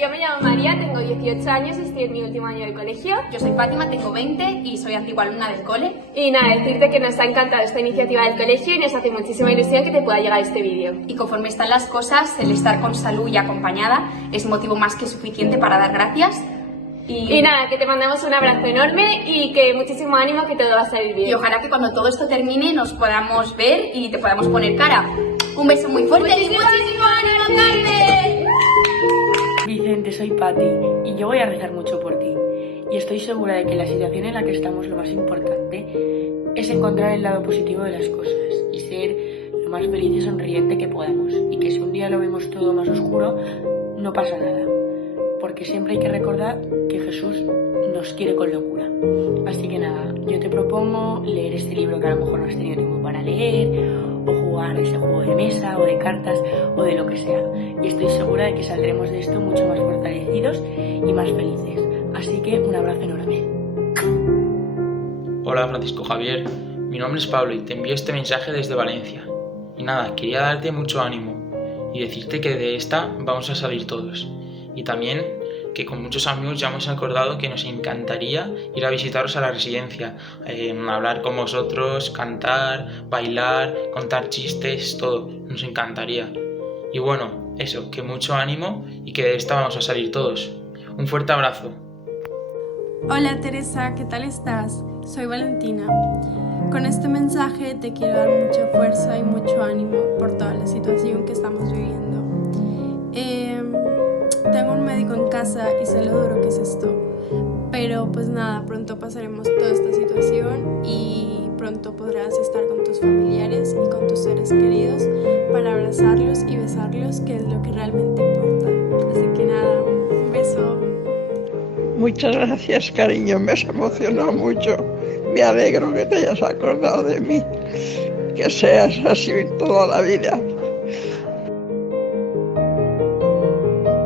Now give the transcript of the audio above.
yo me llamo María, tengo 18 años y estoy en mi último año de colegio. Yo soy Fátima, tengo 20 y soy antigua alumna del cole. Y nada, decirte que nos ha encantado esta iniciativa del colegio y nos hace muchísima ilusión que te pueda llegar este vídeo. Y conforme están las cosas, el estar con salud y acompañada es motivo más que suficiente para dar gracias. Y nada, que te mandamos un abrazo enorme y que muchísimo ánimo, que todo va a salir bien. Y ojalá que cuando todo esto termine nos podamos ver y te podamos poner cara. Un beso muy fuerte y muchísimo ánimo, Carmen. Vicente, soy Patti y yo voy a rezar mucho por ti. Y estoy segura de que en la situación en la que estamos lo más importante es encontrar el lado positivo de las cosas y ser lo más feliz y sonriente que podamos. Y que si un día lo vemos todo más oscuro, no pasa nada. Porque siempre hay que recordar que Jesús nos quiere con locura. Así que nada, yo te propongo leer este libro que a lo mejor no has tenido tiempo para leer, o jugar ese juego de mesa, o de cartas, o de lo que sea. Y estoy segura de que saldremos de esto mucho más fortalecidos y más felices. Así que un abrazo enorme. Hola Francisco Javier, mi nombre es Pablo y te envío este mensaje desde Valencia. Y nada, quería darte mucho ánimo y decirte que de esta vamos a salir todos. Y también que con muchos amigos ya hemos acordado que nos encantaría ir a visitaros a la residencia, hablar con vosotros, cantar, bailar, contar chistes, todo, nos encantaría. Y bueno, eso, que mucho ánimo y que de esta vamos a salir todos. Un fuerte abrazo. Hola Teresa, ¿qué tal estás? Soy Valentina. Con este mensaje te quiero dar mucha fuerza y mucho ánimo por toda la situación que estamos viviendo. Tengo un médico en casa y sé lo duro que es esto, pero pues nada, pronto pasaremos toda esta situación y pronto podrás estar con tus familiares y con tus seres queridos para abrazarlos y besarlos, que es lo que realmente importa. Así que nada, un beso. Muchas gracias, cariño, me has emocionado mucho. Me alegro que te hayas acordado de mí, que seas así toda la vida.